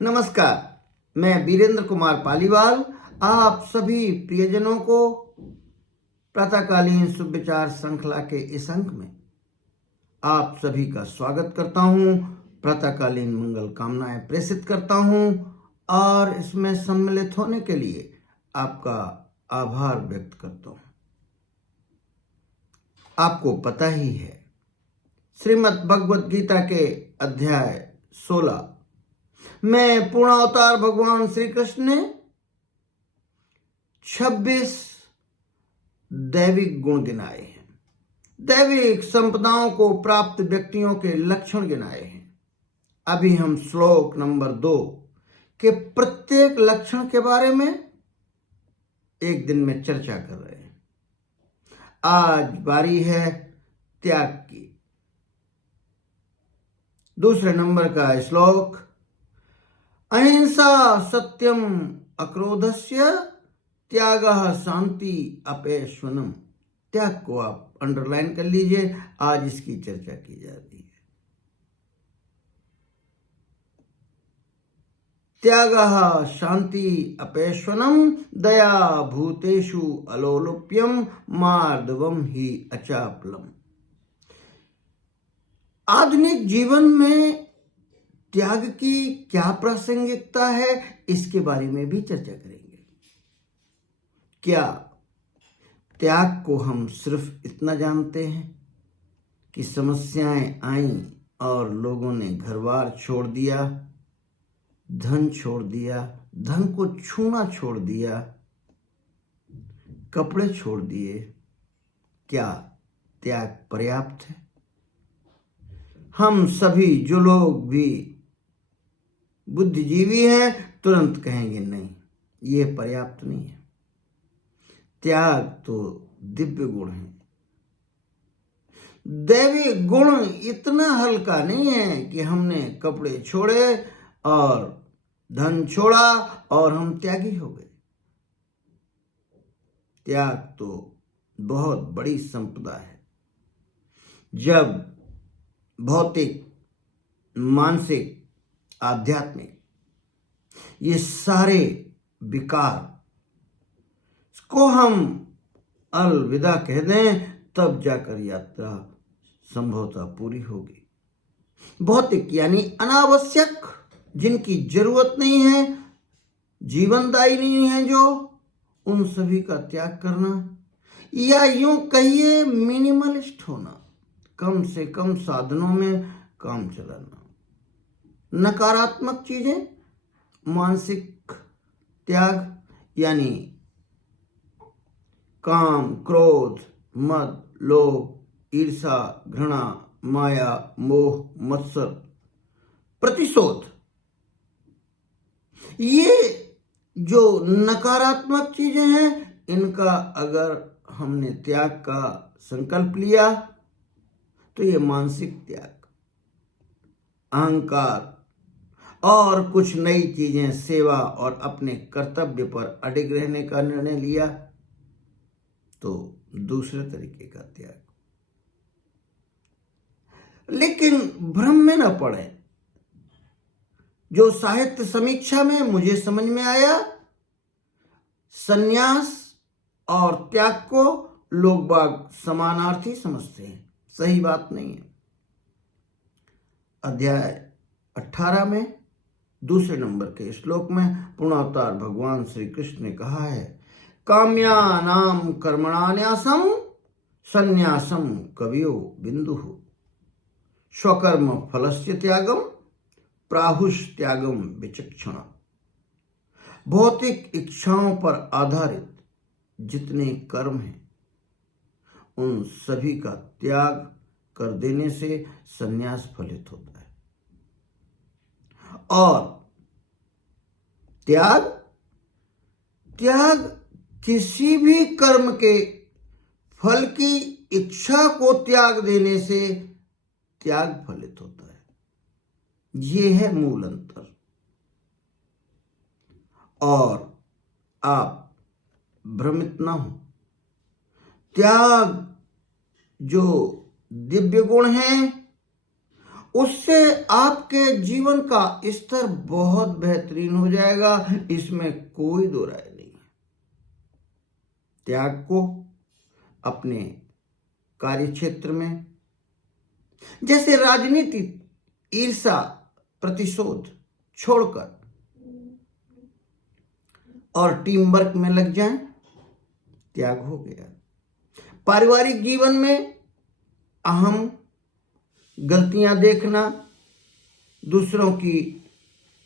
नमस्कार, मैं वीरेंद्र कुमार पालीवाल आप सभी प्रियजनों को प्रातःकालीन शुभ विचार श्रृंखला के इस अंक में आप सभी का स्वागत करता हूं। प्रातःकालीन मंगल कामनाएं प्रेषित करता हूं और इसमें सम्मिलित होने के लिए आपका आभार व्यक्त करता हूं। आपको पता ही है, श्रीमद् भगवत गीता के अध्याय 16 में पूर्ण अवतार भगवान श्री कृष्ण ने 26 दैविक गुण गिनाए हैं, दैविक संपदाओं को प्राप्त व्यक्तियों के लक्षण गिनाए हैं। अभी हम श्लोक नंबर 2 के प्रत्येक लक्षण के बारे में एक दिन में चर्चा कर रहे हैं। आज बारी है त्याग की। दूसरे नंबर का श्लोक, अहिंसा सत्यम अक्रोधस्य त्यागः शांति अपेश्वनम। त्याग को आप अंडरलाइन कर लीजिए, आज इसकी चर्चा की जा रही है। त्यागः शांति अपेश्वनम दया भूतेषु अलोलुप्यम मार्दवम ही अचापलम। आधुनिक जीवन में त्याग की क्या प्रासंगिकता है, इसके बारे में भी चर्चा करेंगे। क्या त्याग को हम सिर्फ इतना जानते हैं कि समस्याएं आईं और लोगों ने घर-बार छोड़ दिया, धन छोड़ दिया, धन को छूना छोड़ दिया, कपड़े छोड़ दिए? क्या त्याग पर्याप्त है? हम सभी जो लोग भी बुद्धिजीवी हैं तुरंत कहेंगे नहीं, ये पर्याप्त नहीं है। त्याग तो दिव्य गुण है। दैवी गुण इतना हल्का नहीं है कि हमने कपड़े छोड़े और धन छोड़ा और हम त्यागी हो गए। त्याग तो बहुत बड़ी संपदा है। जब भौतिक, मानसिक, आध्यात्मिक ये सारे विकार को हम अलविदा कह दें, तब जाकर यात्रा संभवतः पूरी होगी। भौतिक यानी अनावश्यक, जिनकी जरूरत नहीं है, जीवनदायी नहीं है, जो उन सभी का त्याग करना, या यूं कहिए मिनिमलिस्ट होना, कम से कम साधनों में काम चलाना। नकारात्मक चीजें, मानसिक त्याग यानी काम, क्रोध, मद, लोभ, ईर्षा, घृणा, माया, मोह, मत्सर, प्रतिशोध, ये जो नकारात्मक चीजें हैं, इनका अगर हमने त्याग का संकल्प लिया तो ये मानसिक त्याग, अहंकार और कुछ नई चीजें, सेवा और अपने कर्तव्य पर अडिग रहने का निर्णय लिया तो दूसरे तरीके का त्याग। लेकिन भ्रम में न पड़े। जो साहित्य समीक्षा में मुझे समझ में आया, संन्यास और त्याग को लोग बाग समानार्थी समझते हैं। सही बात नहीं है। अध्याय 18 में दूसरे नंबर के श्लोक में पूर्णावतार भगवान श्री कृष्ण ने कहा है, काम्यानाम कर्मणान्यासम संन्यासम कवियो बिंदुः स्वकर्म फलस्य त्यागम प्राहुष त्यागम विचक्षण। भौतिक इच्छाओं पर आधारित जितने कर्म हैं, उन सभी का त्याग कर देने से संन्यास फलित होता है। और त्याग किसी भी कर्म के फल की इच्छा को त्याग देने से त्याग फलित होता है। ये है मूल अंतर। और आप भ्रमित ना हो, त्याग जो दिव्य गुण हैं उससे आपके जीवन का स्तर बहुत बेहतरीन हो जाएगा, इसमें कोई दो राय नहीं है। त्याग को अपने कार्य क्षेत्र में, जैसे राजनीति, ईर्ष्या, प्रतिशोध छोड़कर और टीम वर्क में लग जाएं, त्याग हो गया। पारिवारिक जीवन में अहम, गलतियां देखना, दूसरों की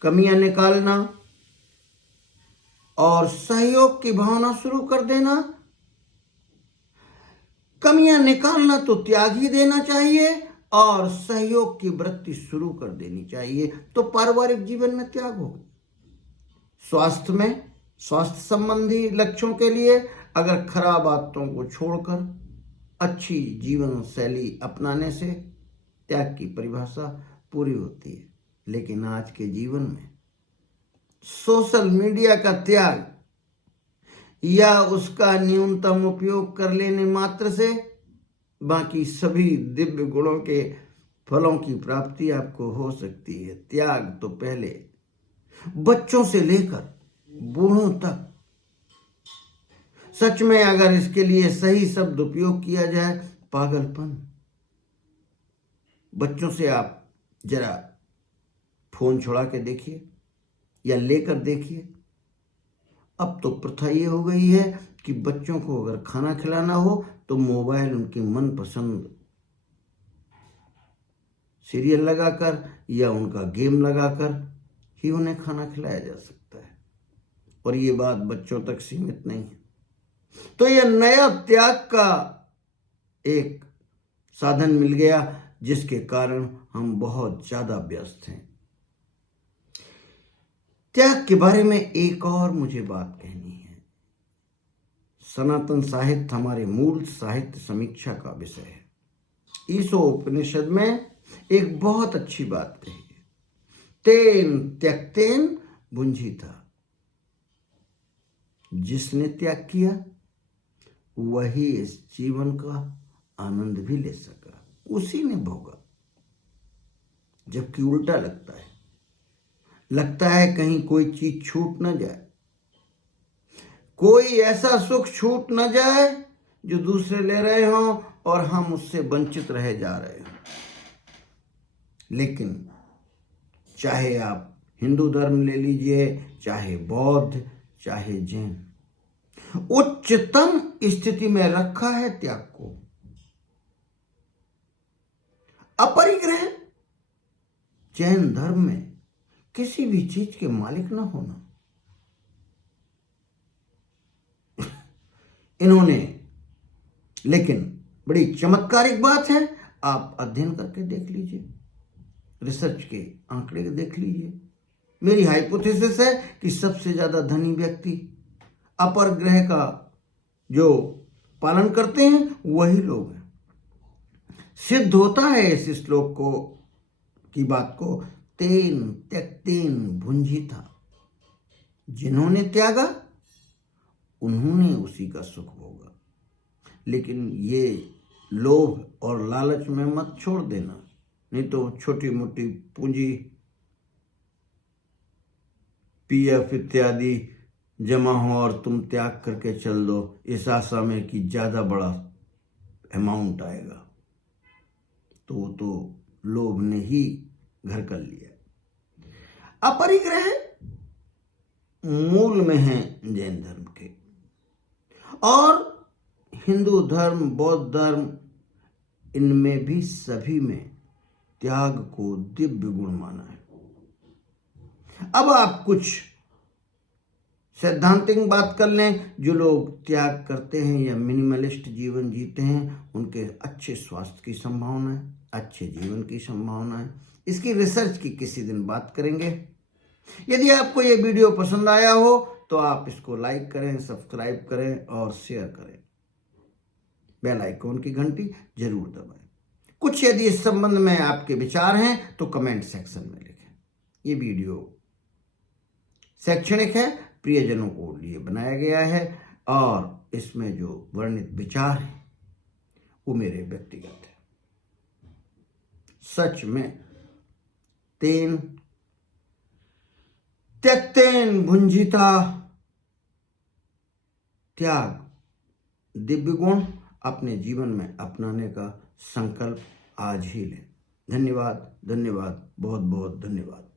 कमियां निकालना और सहयोग की भावना शुरू कर देना। कमियां निकालना तो त्याग ही देना चाहिए और सहयोग की वृत्ति शुरू कर देनी चाहिए, तो पारिवारिक जीवन में त्याग हो। स्वास्थ्य में, स्वास्थ्य संबंधी लक्ष्यों के लिए अगर खराब आदतों को छोड़कर अच्छी जीवन शैली अपनाने से त्याग की परिभाषा पूरी होती है। लेकिन आज के जीवन में सोशल मीडिया का त्याग या उसका न्यूनतम उपयोग कर लेने मात्र से बाकी सभी दिव्य गुणों के फलों की प्राप्ति आपको हो सकती है। त्याग तो पहले बच्चों से लेकर बूढ़ों तक, सच में अगर इसके लिए सही शब्द उपयोग किया जाए, पागलपन। बच्चों से आप जरा फोन छुड़ा के देखिए या लेकर देखिए। अब तो प्रथा ये हो गई है कि बच्चों को अगर खाना खिलाना हो तो मोबाइल उनके मनपसंद सीरियल लगाकर या उनका गेम लगाकर ही उन्हें खाना खिलाया जा सकता है। और ये बात बच्चों तक सीमित नहीं है। तो यह नया त्याग का एक साधन मिल गया जिसके कारण हम बहुत ज्यादा व्यस्त हैं। त्याग के बारे में एक और मुझे बात कहनी है। सनातन साहित्य हमारे मूल साहित्य समीक्षा का विषय है। ईशोपनिषद में एक बहुत अच्छी बात कही है, तेन त्यक्तेन भुंजीता। जिसने त्याग किया वही इस जीवन का आनंद भी ले सका, उसी ने भोगा। जबकि उल्टा लगता है कहीं कोई चीज छूट न जाए, कोई ऐसा सुख छूट न जाए जो दूसरे ले रहे हों और हम उससे वंचित रहे जा रहे हों। लेकिन चाहे आप हिंदू धर्म ले लीजिए, चाहे बौद्ध, चाहे जैन, उच्चतम स्थिति में रखा है त्याग को। अपरिग्रह जैन धर्म में किसी भी चीज के मालिक न होना। इन्होंने, लेकिन बड़ी चमत्कारिक बात है, आप अध्ययन करके देख लीजिए, रिसर्च के आंकड़े देख लीजिए। मेरी हाइपोथेसिस है कि सबसे ज्यादा धनी व्यक्ति अपर ग्रह का जो पालन करते हैं वही लोग हैं। सिद्ध होता है इस श्लोक को की बात को, तेन त्यक्तेन भुंजीता। जिन्होंने त्यागा उन्होंने उसी का सुख भोगा। लेकिन ये लोभ और लालच में मत छोड़ देना, नहीं तो छोटी मोटी पूंजी, पीएफ इत्यादि जमा हो और तुम त्याग करके चल दो इस आशा में कि ज्यादा बड़ा अमाउंट आएगा, तो वो तो लोभ ने ही घर कर लिया। अपरिग्रह मूल में है जैन धर्म के, और हिंदू धर्म, बौद्ध धर्म, इनमें भी सभी में त्याग को दिव्य गुण माना है। अब आप कुछ सैद्धांतिक बात कर लें। जो लोग त्याग करते हैं या मिनिमलिस्ट जीवन जीते हैं, उनके अच्छे स्वास्थ्य की संभावना है, अच्छे जीवन की संभावना है। इसकी रिसर्च की किसी दिन बात करेंगे। यदि आपको ये वीडियो पसंद आया हो तो आप इसको लाइक करें, सब्सक्राइब करें और शेयर करें। बेल आइकॉन की घंटी जरूर दबाएं। कुछ यदि इस संबंध में आपके विचार हैं तो कमेंट सेक्शन में लिखें। ये वीडियो शैक्षणिक है, प्रियजनों को लिए बनाया गया है और इसमें जो वर्णित विचार हैं वो मेरे व्यक्तिगत है। सच में तेन त्यक्तेन भुंजिता। त्याग, दिव्य गुण अपने जीवन में अपनाने का संकल्प आज ही लें। धन्यवाद, धन्यवाद, बहुत बहुत धन्यवाद।